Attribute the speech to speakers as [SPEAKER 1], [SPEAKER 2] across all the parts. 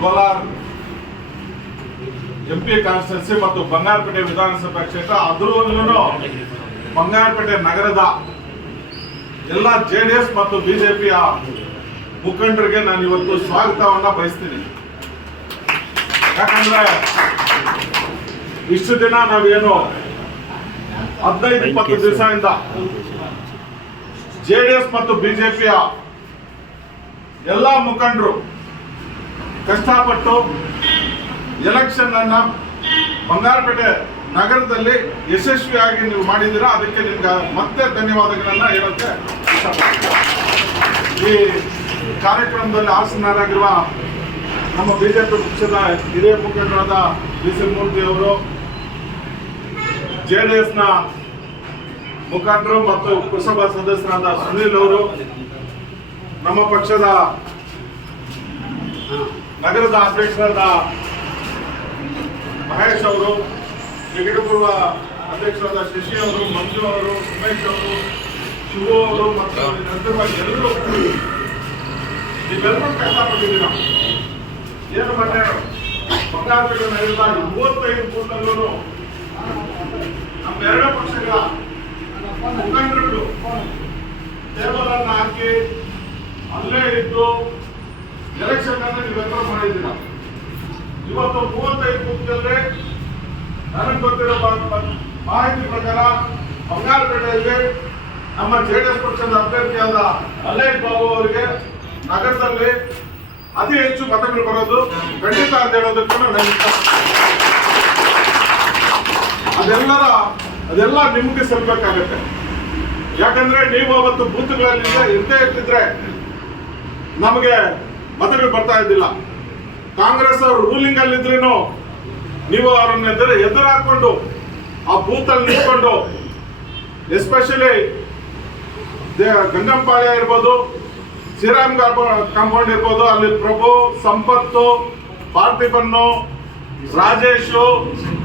[SPEAKER 1] Kolar M P constituency ಮತ್ತು ಬಂಗಾರಪೇಟೆ ವಿಧಾನಸಭಾ ಕ್ಷೇತ್ರ ಅದರಲ್ಲೂ ಬಂಗಾರಪೇಟೆ ನಗರದ ಎಲ್ಲ ಜೆ ಡಿ ಎಸ್ ಮತ್ತು ಬಿಜೆಪಿಯ ಮುಖಂಡರಿಗೆ ನಾನು ಇವತ್ತು ಸ್ವಾಗತವನ್ನ ಬಯಸ್ತೀನಿ. ಯಾಕಂದ್ರೆ ಇಷ್ಟು ದಿನ ನಾವೇನು ಹದಿನೈದು, ಇಪ್ಪತ್ತು ದಿವಸದಿಂದ ಜೆ ಡಿ ಎಸ್ ಮತ್ತು ಬಿಜೆಪಿಯ ಎಲ್ಲ ಮುಖಂಡರು ಕಷ್ಟಪಟ್ಟು ಎಲೆಕ್ಷನ್ ಅನ್ನ ಬಂಗಾರಪೇಟೆ ನಗರದಲ್ಲಿ ಯಶಸ್ವಿಯಾಗಿ ನೀವು ಮಾಡಿದ್ದೀರಾ, ಅದಕ್ಕೆ ನಿಮ್ಗೆ ಮತ್ತೆ ಧನ್ಯವಾದಗಳನ್ನು ಹೇಳಕ್ಕೆ ಇಷ್ಟಪಡ್ತೀನಿ. ಈ ಕಾರ್ಯಕ್ರಮದಲ್ಲಿ ಆಸನರಾಗಿರುವ ನಮ್ಮ ಬಿಜೆಪಿ ಪಕ್ಷದ ಹಿರಿಯ ಮುಖಂಡರಾದ ಬಿ ಸಿ ಮೂರ್ತಿ ಅವರು, ಜೆ ಡಿ ಎಸ್ನ ಮುಖಂಡರು ಮತ್ತು ಪುರಸಭಾ ಸದಸ್ಯರಾದ ಸುನೀಲ್ ಅವರು, ನಮ್ಮ ಪಕ್ಷದ ನಗರದ ಅಧ್ಯಕ್ಷರಾದ ಮಹೇಶ್ ಅವರು ಜಗಿಡಪೂರ್ವ ಅಧ್ಯಕ್ಷರಾದ ಶಶಿ ಅವರು, ಮಂಜು ಅವರು, ಉಮೇಶ್ ಅವರು, ಶಿವು ಅವರು ಮತ್ತು ನಂತರ ಎಲ್ಲರೂ ನೀವೆಲ್ಲರೂ ಕಷ್ಟಪಟ್ಟಿದ್ದೀರ. ಏನು ಮೊನ್ನೆ ಬಂಗಾರಪೇಟೆ ನಗರದ ಮೂವತ್ತೈದು ಕೂಟಲ್ಲೂ ನಮ್ಮ ಎರಡು ಪಕ್ಷಗಳ ಮುಖಂಡರುಗಳು ಟೇಬಲ್ ಹಾಕಿ ಅಲ್ಲೇ ಇದ್ದು ಎಲೆಕ್ಷನ್ ಅನ್ನ ನೀವೆಲ್ಲರೂ ಮಾಡಿದ್ದೀರ ಇವತ್ತು ಮೂವತ್ತೈದು ಬೂತ್ನಲ್ಲಿ ನನಗೆ ಗೊತ್ತಿರೋ ಮಾಹಿತಿ ಪ್ರಕಾರ ಬಂಗಾರಪೇಟೆಯಲ್ಲಿ ನಮ್ಮ ಜೆ ಡಿ ಎಸ್ ಪಕ್ಷದ ಅಭ್ಯರ್ಥಿಯಾದ ಅಲ್ಲೇಶ್ ಬಾಬು ಅವರಿಗೆ ನಗರದಲ್ಲಿ ಅತಿ ಹೆಚ್ಚು ಮತಗಳು ಬರೋದು ಖಂಡಿತ ಅಂತ ಹೇಳೋದಕ್ಕೂ ನನಗೆ. ಅದೆಲ್ಲರ ಅದೆಲ್ಲ ನಿಮ್ಗೆ ಸಲ್ಬೇಕಾಗತ್ತೆ ಯಾಕಂದ್ರೆ ನೀವು ಅವತ್ತು ಬೂತ್ಗಳಲ್ಲಿ ಇರ್ತೇ ಇರ್ತಿದ್ರೆ ನಮಗೆ ಮತಗಳು ಬರ್ತಾ ಇದ್ದಿಲ್ಲ. ಕಾಂಗ್ರೆಸ್ ಅವರು ರೂಲಿಂಗ್ ಅಲ್ಲಿ ಇದ್ರೇನು ನೀವು ಅವರನ್ನ ಎದುರು ಎದುರು ಹಾಕೊಂಡು ಆ ಬೂತ್ ಅಲ್ಲಿ ನಿಂತ್ಕೊಂಡು ಎಸ್ಪೆಷಲಿ ಗಂಗಂಪಾಳ್ಯ ಇರ್ಬೋದು ಶ್ರೀರಾಮ್ ಕಾಂಪೌಂಡ್ ಇರ್ಬೋದು ಅಲ್ಲಿ ಪ್ರಭು ಸಂಪತ್ತು ಪಾರ್ಥಿಪನ್ನು ರಾಜೇಶು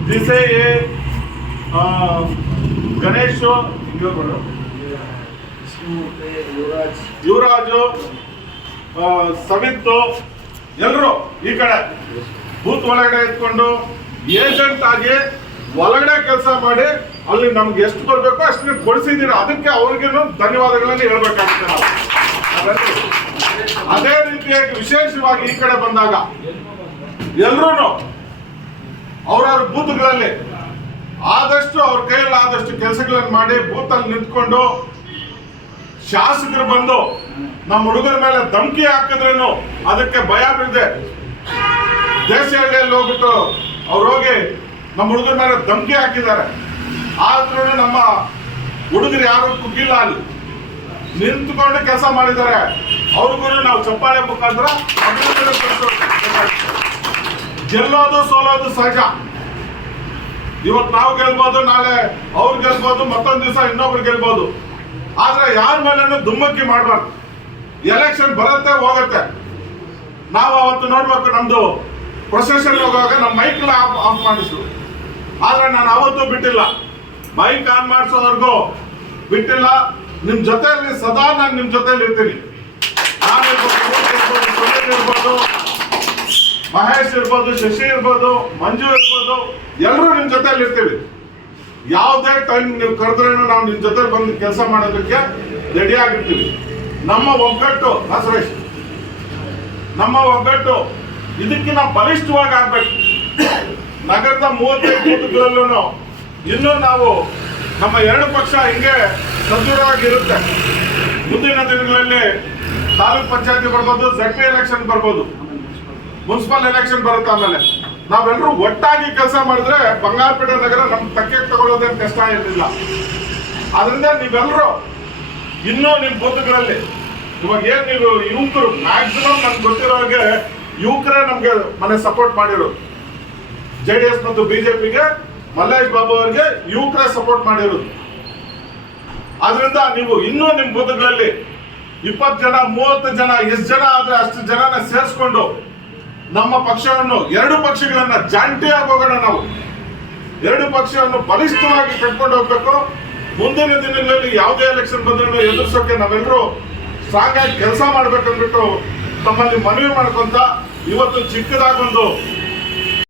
[SPEAKER 1] ದಿಸೇಯಿ ಗಣೇಶು ಇನ್ನೊಬ್ರು ಯುವರಾಜು ಸವಿತ್ತು ಎಲ್ಲರೂ ಈ ಕಡೆ ಬೂತ್ ಒಳಗಡೆ ಇಟ್ಕೊಂಡು ಏಜೆಂಟ್ ಆಗಿ ಒಳಗಡೆ ಕೆಲಸ ಮಾಡಿ ಅಲ್ಲಿ ನಮ್ಗೆ ಎಷ್ಟು ಬರ್ಬೇಕು ಅಷ್ಟು ನೀವು ಕೊಡಿಸಿದ್ದೀರ. ಅದಕ್ಕೆ ಅವ್ರಿಗೂ ಧನ್ಯವಾದಗಳನ್ನು ಹೇಳ್ಬೇಕಾಗುತ್ತೆ ನಾವು. ಅದೇ ರೀತಿಯಾಗಿ ವಿಶೇಷವಾಗಿ ಈ ಕಡೆ ಬಂದಾಗ ಎಲ್ಲರೂ ಅವ್ರವ್ರ ಬೂತ್ಗಳಲ್ಲಿ ಆದಷ್ಟು ಅವ್ರ ಕೈಯಲ್ಲಿ ಆದಷ್ಟು ಕೆಲಸಗಳನ್ನು ಮಾಡಿ ಬೂತಲ್ಲಿ ನಿಂತ್ಕೊಂಡು ಶಾಸಕರು ಬಂದು ನಮ್ಮ ಹುಡುಗರ ಮೇಲೆ ಧಮಕಿ ಹಾಕಿದ್ರೇನು? ಅದಕ್ಕೆ ಭಯ ಬಿಡದೆ ದೇಶ ಹಳ್ಳಿಯಲ್ಲಿ ಹೋಗ್ಬಿಟ್ಟು ಅವ್ರು ಹೋಗಿ ನಮ್ಮ ಹುಡುಗರ ಮೇಲೆ ಧಮಕಿ ಹಾಕಿದ್ದಾರೆ. ಆದ್ರೂ ನಮ್ಮ ಹುಡುಗರು ಯಾರು ಕುಗ್ಗಿಲ್ಲ ಅಲ್ಲಿ. ನಿಂತ್ಕೊಂಡು ಕೆಲಸ ಮಾಡಿದ್ದಾರೆ. ಅವ್ರಿಗೂ ನಾವು ಚಪ್ಪಾಳೆ ಮುಖಾಂತರ. ಗೆಲ್ಲೋದು ಸೋಲೋದು ಸಹಜ. ಇವತ್ತು ನಾವು ಗೆಲ್ಬೋದು, ನಾಳೆ ಅವ್ರು ಗೆಲ್ಬೋದು, ಮತ್ತೊಂದು ದಿವಸ ಇನ್ನೊಬ್ರು ಗೆಲ್ಬೋದು. ಆದ್ರೆ ಯಾರ ಮೇಲೇನು ದುಮ್ಮಕ್ಕಿ ಮಾಡಬಾರ್ದು. ಎಲೆಕ್ಷನ್ ಬರುತ್ತೆ ಹೋಗುತ್ತೆ. ನಾವು ಅವತ್ತು ನೋಡ್ಬೇಕು ನಮ್ದು ಪ್ರೊಸೆಷನ್ ಹೋಗುವಾಗ ನಮ್ಮ ಮೈಕ್ ಆಫ್ ಆಫ್ ಮಾಡಿಸ್ರು ಆದ್ರೆ ನಾನು ಅವತ್ತು ಬಿಟ್ಟಿಲ್ಲ. ಮೈಕ್ ಆನ್ ಮಾಡಿಸೋವರೆಗೂ ಬಿಟ್ಟಿಲ್ಲ. ನಿಮ್ ಜೊತೆಯಲ್ಲಿ ಸದಾ ನಾನು ನಿಮ್ ಜೊತೆಯಲ್ಲಿ ಇರ್ತೀನಿ. ನಾನು ಇರ್ಬೋದು, ಮಹೇಶ್ ಇರ್ಬೋದು ಶಶಿ ಇರ್ಬೋದು ಮಂಜು ಇರ್ಬೋದು ಎಲ್ಲರೂ ನಿಮ್ ಜೊತೆಯಲ್ಲಿ ಇರ್ತೀವಿ. ಯಾವುದೇ ಟೈಮ್ ನೀವು ಕರೆದ್ರೇನು ನಾವು ನಿಮ್ ಜೊತೆ ಬಂದು ಕೆಲಸ ಮಾಡೋದಕ್ಕೆ ರೆಡಿ ಆಗಿರ್ತೀವಿ. ನಮ್ಮ ಒಗ್ಗಟ್ಟು ಬಸವೇಶ್ ನಮ್ಮ ಒಗ್ಗಟ್ಟು ಇದಕ್ಕಿಂತ ಬಲಿಷ್ಠವಾಗಿ ಆಗ್ಬೇಕು. ನಗರದ ಮೂವತ್ತೈದು ಬೂತ್ಗಳಲ್ಲೂ ಇನ್ನೂ ನಾವು ನಮ್ಮ ಎರಡು ಪಕ್ಷ ಹಿಂಗೆ ಸದೃಢವಾಗಿರುತ್ತೆ. ಮುಂದಿನ ದಿನಗಳಲ್ಲಿ ತಾಲೂಕ್ ಪಂಚಾಯತಿ ಬರ್ಬೋದು ಪಿ ಎಲೆಕ್ಷನ್ ಬರ್ಬೋದು. ಮುನ್ಸಿಪಲ್ ಎಲೆಕ್ಷನ್ ಬರುತ್ತೆ ಆಮೇಲೆ. ನಾವೆಲ್ಲರೂ ಒಟ್ಟಾಗಿ ಕೆಲಸ ಮಾಡಿದ್ರೆ ಬಂಗಾರಪೇಟೆ ನಗರ ನಮ್ಮ ತಕ್ಕೆ ತಗೊಳ್ಳೋದೇನು ಕಷ್ಟ ಇರಲಿಲ್ಲ ಅದರಿಂದ ನೀವೆಲ್ಲರೂ ಇನ್ನೂ ನಿಮ್ಮ ಬದುಕರಲ್ಲಿ. ಇವಾಗ ಏನು ನೀವು ಯುವಕರು ಮ್ಯಾಕ್ಸಿಮಮ್ ನಮ್ಗೆ ಗೊತ್ತಿರೋ ಹಾಗೆ ಯುವಕರೇ ನಮಗೆ ಮನೆ ಸಪೋರ್ಟ್ ಮಾಡಿರೋದು ಜೆ ಡಿ ಎಸ್ ಮತ್ತು ಬಿಜೆಪಿಗೆ ಮಲ್ಲೇಶ್ ಬಾಬು ಅವರಿಗೆ ಯುವಕರೇ ಸಪೋರ್ಟ್ ಮಾಡಿರೋದು ಆದ್ರಿಂದ ನೀವು ಇನ್ನೂ ನಿಮ್ಮ ಬೂತ್ಗಳಲ್ಲಿ ಇಪ್ಪತ್ತು ಜನ, ಮೂವತ್ತು ಜನ, ಎಷ್ಟು ಜನ ಆದ್ರೆ ಅಷ್ಟು ಜನನ ಸೇರಿಸ್ಕೊಂಡು ನಮ್ಮ ಪಕ್ಷವನ್ನು, ಎರಡು ಪಕ್ಷಗಳನ್ನ ಜಂಟಿಯಾಗಿ ಹೋಗೋಣ ನಾವು. ಎರಡು ಪಕ್ಷವನ್ನು ಬಲಿಷ್ಠವಾಗಿ ಕಟ್ಕೊಂಡು ಹೋಗ್ಬೇಕು. ಮುಂದಿನ ದಿನಗಳಲ್ಲಿ ಯಾವುದೇ ಎಲೆಕ್ಷನ್ ಬಂದ್ರೂ ಎದುರಿಸೋಕೆ ನಾವೆಲ್ಲರೂ ಆಗಿ ಕೆಲಸ ಮಾಡ್ಬೇಕಂದ್ಬಿಟ್ಟು ತಮ್ಮಲ್ಲಿ ಮನವಿ ಮಾಡ್ಕೊಂತ ಇವತ್ತು ಚಿಕ್ಕದಾಗೊಂದು